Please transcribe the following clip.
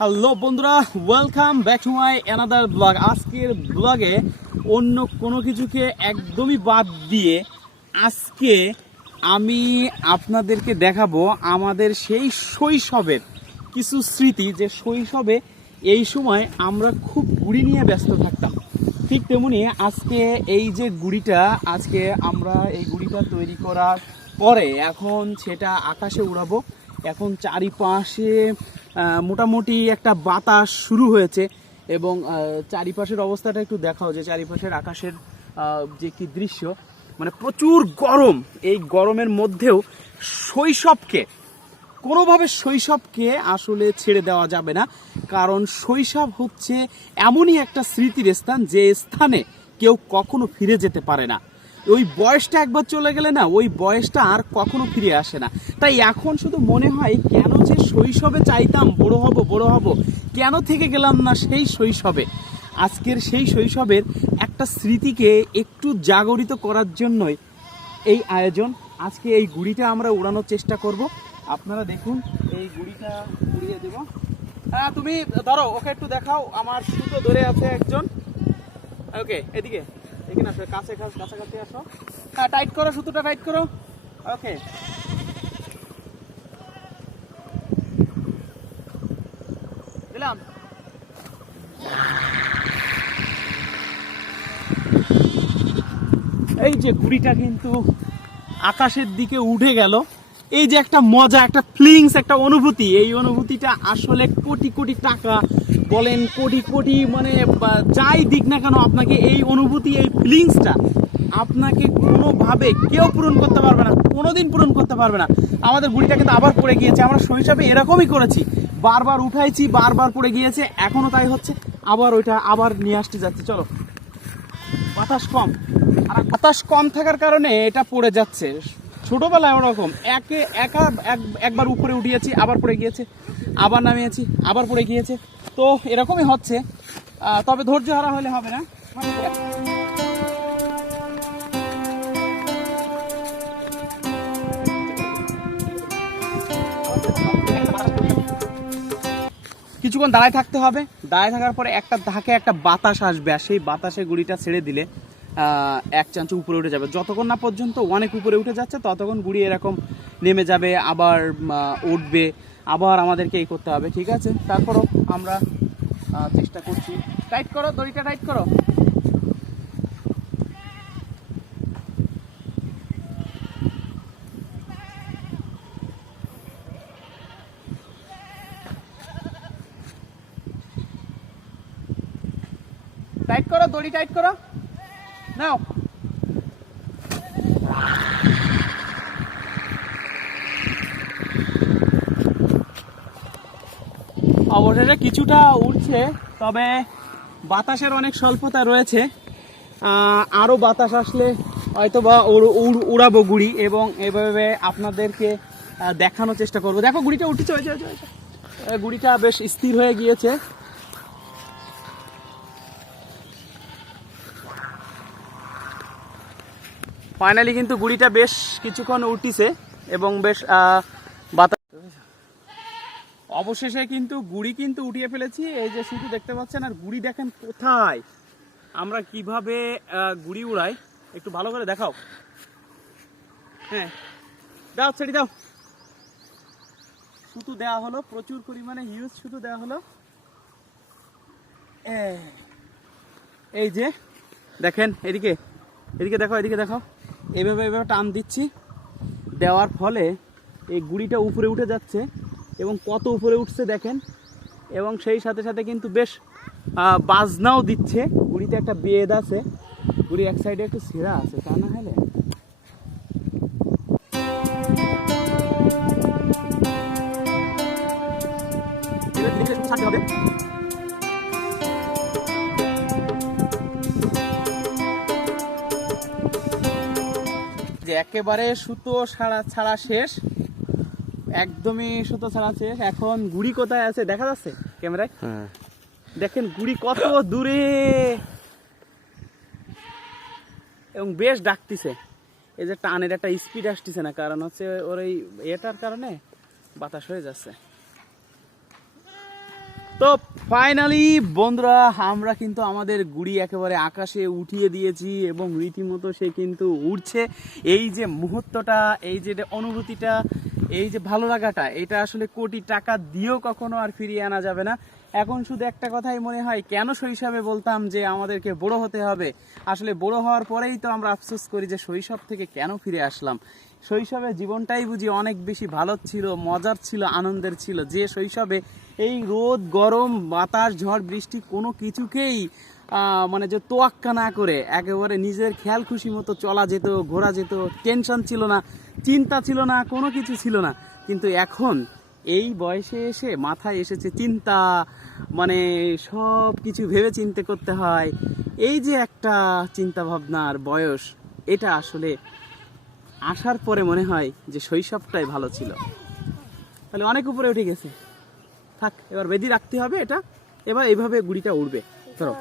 Hello বন্ধুরা welcome back to my another blog আজকের ব্লগে অন্য কোনো কিছুকে একদমই বাদ দিয়ে আজকে আমি আপনাদেরকে দেখাবো আমাদের সেই শৈশবের কিছু স্মৃতি, যে শৈশবে এই সময় আমরা খুব গুড়ি নিয়ে ব্যস্ত থাকতাম। ঠিক তেমনি আজকে এই যে গুড়িটা, আজকে আমরা এই গুড়িটা তৈরি করার পরে এখন সেটা আকাশে উড়াবো। এখন চারিপাশে মোটামুটি একটা বাতাস শুরু হয়েছে এবং চারিপাশের অবস্থাটা একটু দেখাও যে চারিপাশের আকাশের যে কি দৃশ্য। মানে প্রচুর গরম। এই গরমের মধ্যেও শৈশবকে, কোনোভাবে শৈশবকে আসলে ছেড়ে দেওয়া যাবে না। কারণ শৈশব হচ্ছে এমনই একটা স্মৃতির স্থান যে স্থানে কেউ কখনো ফিরে যেতে পারে না। ওই বয়সটা একবার চলে গেলে না, ওই বয়সটা আর কখনো ফিরে আসে না। তাই এখন শুধু মনে হয় কেন যে শৈশবে চাইতাম, বড় হব বড় হব, কেন থেকে গেলাম না সেই শৈশবে? আজকের সেই শৈশবের একটা স্মৃতিকে একটু জাগরিত করার জন্যই এই আয়োজন। আজকে এই গুড়িটা আমরা উড়ানোর চেষ্টা করব। আপনারা দেখুন, এই গুড়িটা উড়িয়ে দেব। হ্যাঁ তুমি ধরো, ওকে একটু দেখাও। আমার সুতো ধরে আছে একজন। ওকে, এদিকে। এখানে কাছে আসো। হ্যাঁ টাইট করো, সুতোটা টাইট করো। ওকে এই যে ঘুড়িটা কিন্তু আকাশের দিকে উঠে গেল। এই যে একটা মজা, একটা ফিলিংস একটা অনুভূতি, এই অনুভূতিটা আসলে কোটি কোটি টাকা, বলেন কোটি কোটি মানে যাই দিক না কেন, আপনাকে এই অনুভূতি, এই ফিলিংসটা আপনাকে কোনোভাবে কেউ পূরণ করতে পারবে না, কোনোদিন পূরণ করতে পারবে না। আমাদের গুড়িটা কিন্তু আবার পড়ে গিয়েছে, আমরা শৈশবে এরকমই করেছি। বারবার উঠাইছি, বারবার পড়ে গিয়েছে, এখনও তাই হচ্ছে, আবার ওইটা আবার নিয়ে আসতে যাচ্ছে, চলো। বাতাস কম, আর বাতাস কম থাকার কারণে এটা পড়ে যাচ্ছে। ছোটবেলায় ওরকম। একে, একা এক- একবার উপরে উঠিয়েছি, আবার পড়ে গিয়েছে, আবার নামিয়েছি, আবার পড়ে গিয়েছে। তো এরকমই হচ্ছে। তবে ধৈর্য হারা হলে হবে না। কিছুক্ষণ দাঁড়ায় থাকতে হবে। দাঁড়ায় থাকার পরে একটা ধাকে একটা বাতাস আসবে, আর সেই বাতাসে গুড়িটা ছেড়ে দিলে এক চাঞ্চ উপরে উঠে যাবে। যতক্ষণ না পর্যন্ত অনেক উপরে উঠে যাচ্ছে, ততক্ষণ গুড়ি এরকম নেমে যাবে, আবার উঠবে, আবার আমাদেরকে এই করতে হবে, ঠিক আছে? তারপরও আমরা চেষ্টা করছি। টাইট করো, দড়িটা টাইট করো। টাইট করো, দড়ি টাইট করো। নাও অবশেষে কিছুটা উঠছে তবে বাতাসের অনেক স্বল্পতা রয়েছে। আরও বাতাস আসলে হয়তো বা উড়- উড়- উড়াবো গুড়ি এবং এভাবে আপনাদেরকে দেখানোর চেষ্টা করব। দেখো, গুড়িটা উঠেছে গুড়িটা বেশ স্থির হয়ে গিয়েছে। ফাইনালি কিন্তু গুড়িটা বেশ কিছুক্ষণ উঠিছে এবং বেশ বাতাস অবশেষে কিন্তু গুড়ি কিন্তু উঠিয়ে ফেলেছি। এই যে শুধু দেখতে পাচ্ছেন, আর গুড়ি দেখেন কোথায়? আমরা কীভাবে গুড়ি উড়াই? একটু ভালো করে দেখাও। হ্যাঁ দাও, ছেড়ে দাও। সুতো দেওয়া হলো, প্রচুর পরিমাণে হিউজ সুতো দেওয়া হলো। এই যে, দেখেন, এদিকে এদিকে দেখো এদিকে দেখো এইভাবে এভাবে টান দিচ্ছি। দেওয়ার ফলে এই গুড়িটা উপরে উঠে যাচ্ছে এবং কত উপরে উঠছে দেখেন। এবং সেই সাথে সাথে কিন্তু বেশ বাজনাও দিচ্ছে। গুড়িতে একটা বেদ আছে। গুড়ি এক সাইডে একটু ছেঁড়া আছে, তা না হলে? ছাড়তে হবে। যে একেবারে সুতো ছাড়া ছাড়া শেষ একদমই সুতো ছাড়া শেষ। এখন গুড়ি কোথায় আছে? দেখা যাচ্ছে ক্যামেরায়? হ্যাঁ। দেখেন গুড়ি কত দূরে। এবং বেশ ডাকতিছে। এই যে টানের একটা স্পিড আসতেছে না কারণ হচ্ছে ওর এই এটার কারণে বাতাস হয়ে যাচ্ছে। তো ফাইনালি বন্ধুরা, আমরা কিন্তু আমাদের গুড়ি একেবারে আকাশে উঠিয়ে দিয়েছি এবং রীতিমতো সে কিন্তু উড়ছে। এই যে মুহূর্তটা, এই যে অনুভূতিটা, এই যে ভালো লাগাটা, এটা আসলে কোটি টাকা দিয়েও কখনো আর ফিরিয়ে আনা যাবে না। এখন শুধু একটা কথাই মনে হয়, কেন শৈশবে বলতাম যে আমাদেরকে বড় হতে হবে? আসলে বড় হওয়ার পরেই তো আমরা আফসোস করি যে শৈশব থেকে কেন ফিরে আসলাম। শৈশবে জীবনটাই বুঝি অনেক বেশি ভালো ছিল, মজার ছিল, আনন্দের ছিল। যে শৈশবে এই রোদ, গরম, বাতাস, ঝড়, বৃষ্টি কোনো কিছুকেই মানে যে তোয়াক্কা না করে একেবারে নিজের খেয়াল খুশি মতো চলা যেত, ঘোরা যেত, টেনশন ছিল না, চিন্তা ছিল না, কোনো কিছু ছিল না। কিন্তু এখন এই বয়সে এসে মাথায় এসেছে চিন্তা মানে সব কিছু ভেবে চিন্তে করতে হয়। এই যে একটা চিন্তা ভাবনার বয়স, এটা আসলে আসার পরে মনে হয় যে শৈশবটাই ভালো ছিল। তাহলে অনেক উপরে উঠে গেছে। থাক এবার বেঁধে রাখতে হবে এটা। এবার এইভাবে গুড়িটা উড়বে। ধরো